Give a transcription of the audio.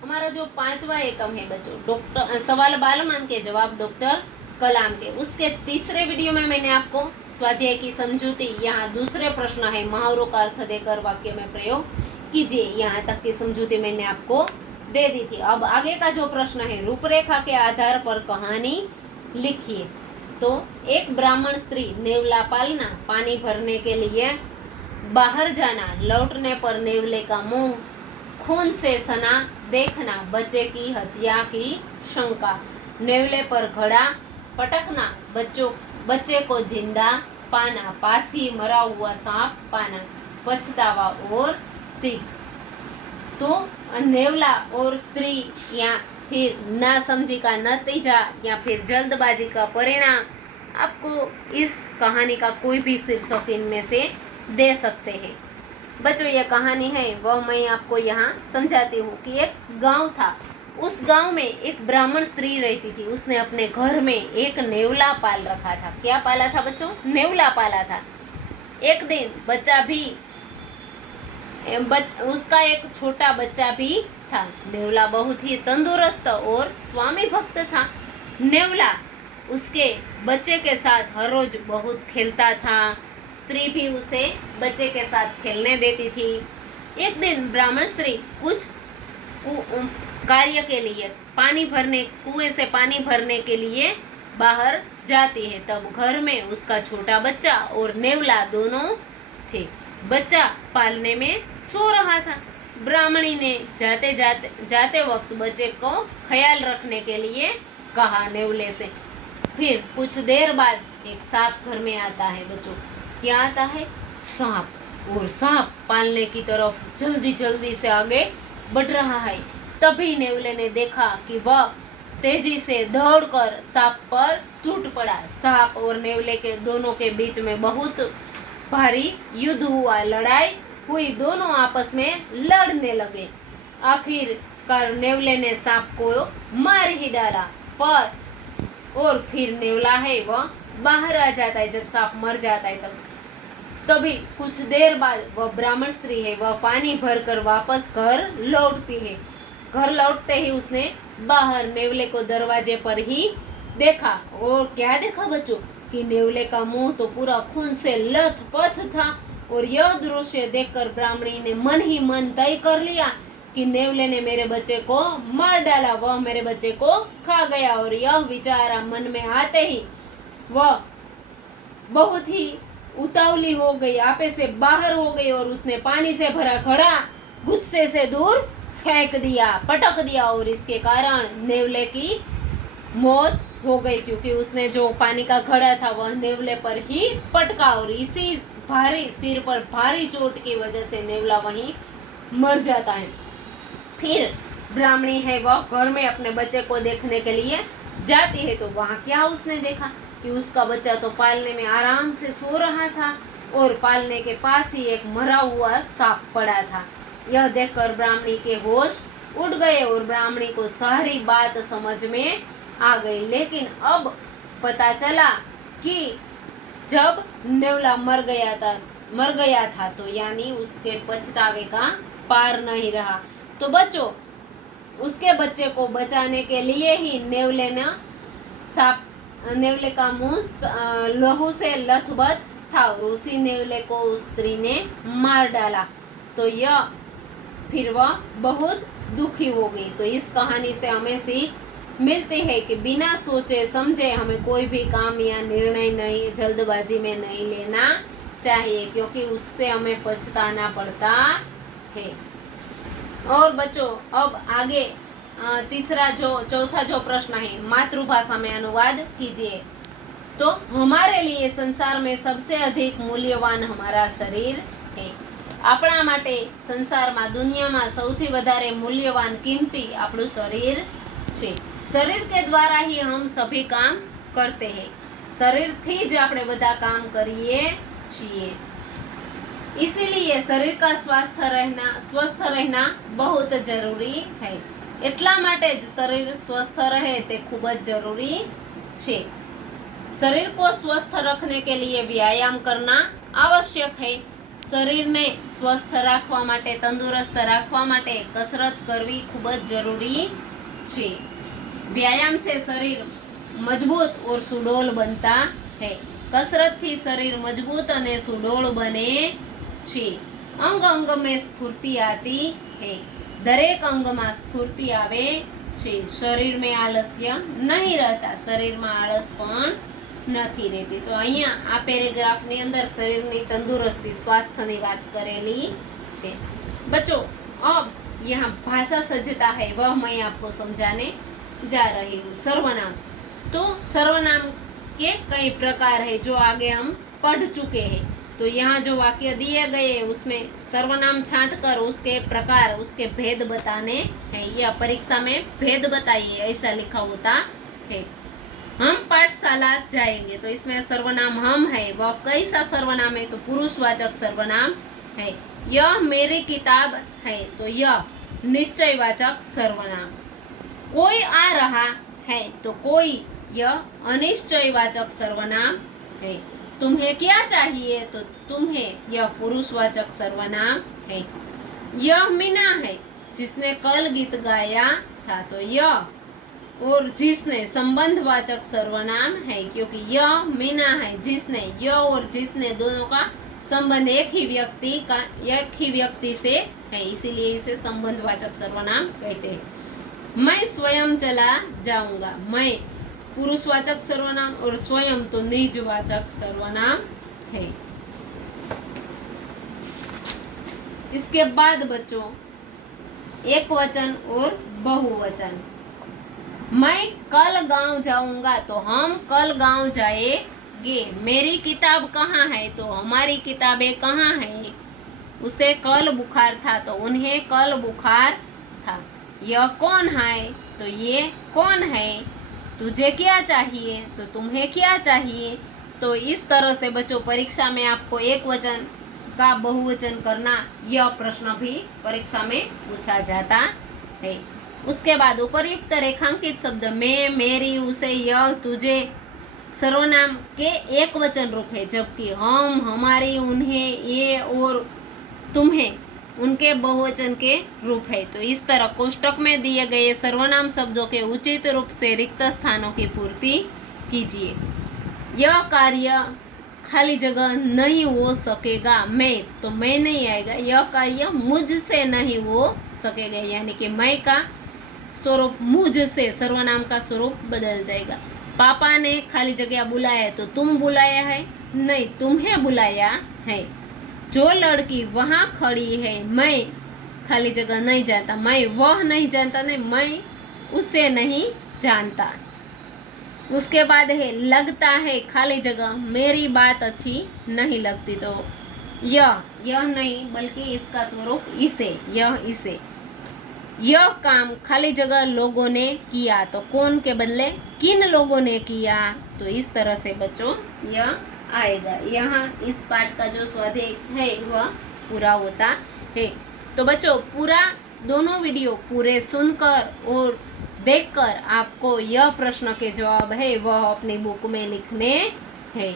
हमारा जो 5वां एकम है बच्चों, डॉक्टर सवाल बालमान के जवाब डॉक्टर कलाम के, उसके तीसरे वीडियो में मैंने आपको स्वाध्याय की समझौती, यहाँ दूसरे प्रश्न है मुहावरों का अर्थ देकर वाक्य में प्रयोग कीजिए, यहाँ तक की समझौती मैंने आपको दे दी थी। अब आगे का जो प्रश्न है, रूपरेखा के आधार पर कहानी लिखिए। तो एक ब्राह्मण स्त्री नेवला पालना, पानी भरने के लिए बाहर जाना, लौटने पर नेवले का मुंह खून से सना देखना, बच्चे की हत्या की शंका, नेवले पर घड़ा पटकना, बच्चे को जिंदा पाना, पास ही मरा हुआ सांप पाना, पछतावा और सीख। तो नेवला और स्त्री या फिर नासमझी का नतीजा या फिर जल्दबाजी का परिणाम, आपको इस कहानी का कोई भी शीर्षक इनमें से दे सकते हैं। बच्चों ये कहानी है वह मैं आपको यहाँ समझाती हूँ कि एक गांव था, उस गांव में एक ब्राह्मण स्त्री रहती थी। उसने अपने घर में एक नेवला पाल रखा था। क्या पाला था बच्चों? नेवला पाला था। एक दिन उसका एक छोटा बच्चा भी था। नेवला बहुत ही तंदुरुस्त और स्वामी भक्त था। नेवला उसके बच्चे के साथ हर रोज बहुत खेलता था। स्त्री भी उसे बच्चे के साथ खेलने देती थी। एक दिन ब्राह्मण स्त्री कुछ कार्य के लिए कुएं से पानी भरने के लिए बाहर जाती है। तब घर में उसका छोटा बच्चा और नेवला दोनों थे। बच्चा पालने में सो रहा था। ब्राह्मणी ने जाते वक्त बच्चे को ख्याल रखने के लिए कहा नेवले से। फिर कुछ देर बाद एक सांप घर में आता है बच्चों। क्या आता है? सांप। और सांप पालने की तरफ जल्दी जल्दी से आगे बढ़ रहा है। तभी नेवले ने देखा कि वह तेजी से दौड़कर सांप पर टूट पड़ा। सांप और नेवले के दोनों के बीच में बहुत भारी युद्ध हुआ। लड़ाई हुई, दोनों आपस में लड़ने लगे। आखिरकार नेवले ने सांप को मार ही डाला, पर और फिर नेवला है वह बाहर आ जाता है। जब सांप मर जाता है तभी कुछ देर बाद वह ब्राह्मण स्त्री है वह पानी भरकर वापस घर लौटती है। घर लौटते ही उसने बाहर नेवले को दरवाजे पर ही देखा। और क्या देखा बच्चों कि नेवले का मुंह तो पूरा खून से लथपथ था। और यह दृश्य देखकर ब्राह्मणी ने मन ही मन तय कर लिया कि नेवले ने मेरे बच्चे को मार डाला, वह मेरे बच्चे को खा गया। और यह विचार मन में आते ही वह बहुत ही उतावली हो गई, आपे से बाहर हो गई और उसने पानी से भरा घड़ा गुस्से से दूर फेंक दिया, पटक दिया। और इसके कारण नेवले की मौत हो गई, क्योंकि उसने जो पानी का घड़ा था वह नेवले पर ही पटका। और इसी सिर पर भारी चोट की वजह से नेवला वहीं मर जाता है। फिर ब्राह्मणी है वह घर में अपने बच्चे को देखने के लिए जाती है। तो वहाँ क्या उसने देखा कि उसका बच्चा तो पालने में आराम से सो रहा था और पालने के पास ही एक मरा हुआ सांप पड़ा था। यह देखकर ब्राह्मणी के होश उड़ गए और ब्राह्मणी को सारी बात समझ में आ गई। लेकिन अब पता चला कि जब नेवला मर गया था तो यानी उसके पछतावे का पार नहीं रहा। तो बच्चों उसके बच्चे को बचाने के लिए ही नेवले का मुंह लहू से लथबथ था और उसी नेवले को उस स्त्री ने मार डाला। तो फिर वह बहुत दुखी हो गई। तो इस कहानी से हमें सीख मिलती है कि बिना सोचे समझे हमें कोई भी काम या निर्णय जल्दबाजी में नहीं लेना चाहिए, क्योंकि उससे हमें पछताना पड़ता है। और बच्चों अब आगे चौथा जो प्रश्न है, मातृभाषा में अनुवाद कीजिए। तो हमारे लिए संसार में सबसे अधिक मूल्यवान हमारा शरीर है। આપણા માટે સંસારમાં દુનિયામાં સૌથી વધારે મૂલ્યવાન કિંમતી આપણું શરીર છે। શરીર के द्वारा ही हम सभी काम करते हैं। શરીરથી જ આપણે બધા કામ કરીએ છીએ। इसीलिए शरीर का स्वस्थ रहना बहुत जरूरी है। એટલા માટે જ શરીર સ્વસ્થ રહે તે ખૂબ જ જરૂરી છે। शरीर को स्वस्थ रखने के लिए व्यायाम करना आवश्यक है। શરીરને સ્વસ્થ રાખવા માટે, તંદુરસ્ત રાખવા માટે કસરત કરવી ખૂબ જ જરૂરી છે. व्यायाम से शरीर मजबूत और सुडौल बनता है. कसरत थी शरीर मजबूत અને સુડોળ બને છે. અંગ અંગ में स्फूर्ति आती है. દરેક અંગમાં સ્ફૂર્તિ આવે છે. શરીર में આલસ્ય નહીં રહેતા. શરીરમાં આળસ પણ નથી રહેતી. તો અહીંયા આ પેરેગ્રાફની અંદર શરીરની તંદુરસ્તી, સ્વાસ્થ્યની વાત કરેલી છે. बच्चों अब यहाँ भाषा सज्जता है वह मैं आपको समझाने जा रही हूँ. सर्वनाम. तो सर्वनाम के कई प्रकार है जो आगे हम पढ़ चुके हैं. तो यहाँ जो वाक्य दिए गए उसमें सर्वनाम छांट कर उसके प्रकार, उसके भेद बताने हैं. यह परीक्षा में भेद बताइए ऐसा लिखा होता है. हम पाठशाला जाएंगे. तो इसमें सर्वनाम हम है. वह कैसा सर्वनाम है? तो पुरुषवाचक सर्वनाम है. यह मेरी किताब है. तो यह निश्चयवाचक सर्वनाम. कोई आ रहा है. तो कोई यह अनिश्चयवाचक सर्वनाम है. तुम्हें क्या चाहिए? तो तुम्हें यह पुरुषवाचक सर्वनाम है. यह मीना है जिसने कल गीत गाया था. तो यह और जिसने संबंधवाचक सर्वनाम है क्योंकि यह मीना है, जिसने, यह और जिसने दोनों का संबंध एक ही व्यक्ति से है, इसीलिए इसे संबंधवाचक सर्वनाम कहते हैं. मैं स्वयं चला जाऊंगा. मैं पुरुषवाचक सर्वनाम और स्वयं तो निजवाचक सर्वनाम है. इसके बाद बच्चों एक वचन और बहुवचन. मैं कल गांव जाऊंगा. तो हम कल गांव जाएंगे. मेरी किताब कहाँ है? तो हमारी किताबें कहाँ हैं? उसे कल बुखार था. तो उन्हें कल बुखार था. यह कौन है? तो ये कौन है? तुझे क्या चाहिए? तो तुम्हें क्या चाहिए? तो इस तरह से बच्चों परीक्षा में आपको एक वचन का बहुवचन करना, यह प्रश्न भी परीक्षा में पूछा जाता है. उसके बाद उपयुक्त रेखांकित शब्द मैं, मेरी, उसे, यह, तुझे सर्वनाम के एक वचन रूप है, जबकि हम, हमारी, उन्हें, ये और तुम्हें उनके बहुवचन के रूप है. तो इस तरह कोष्टक में दिए गए सर्वनाम शब्दों के उचित रूप से रिक्त स्थानों की पूर्ति कीजिए. यह कार्य खाली जगह नहीं हो सकेगा. मैं, तो मैं नहीं आएगा. यह कार्य मुझसे नहीं हो सकेगा, यानी कि मैं का स्वरूप मुझसे, सर्वनाम का स्वरूप बदल जाएगा. पापा ने खाली जगह बुलाया. तो तुम बुलाया है? नहीं, तुम्हें बुलाया है. जो लड़की वहाँ खड़ी है, मैं खाली जगह नहीं जानता. मैं वह नहीं जानता, नहीं, मैं उसे नहीं जानता. उसके बाद है लगता है खाली जगह मेरी बात अच्छी नहीं लगती. तो यह नहीं बल्कि इसका स्वरूप इसे, यह, इसे. यह काम खाली जगह लोगों ने किया. तो कौन के बदले किन लोगों ने किया. तो इस तरह से बच्चों यह आएगा. यहाँ इस पाठ का जो स्वाध्याय है वह पूरा होता है. तो बच्चों पूरा दोनों वीडियो पूरे सुनकर और देखकर आपको यह प्रश्न के जवाब है वह अपनी बुक में लिखने हैं.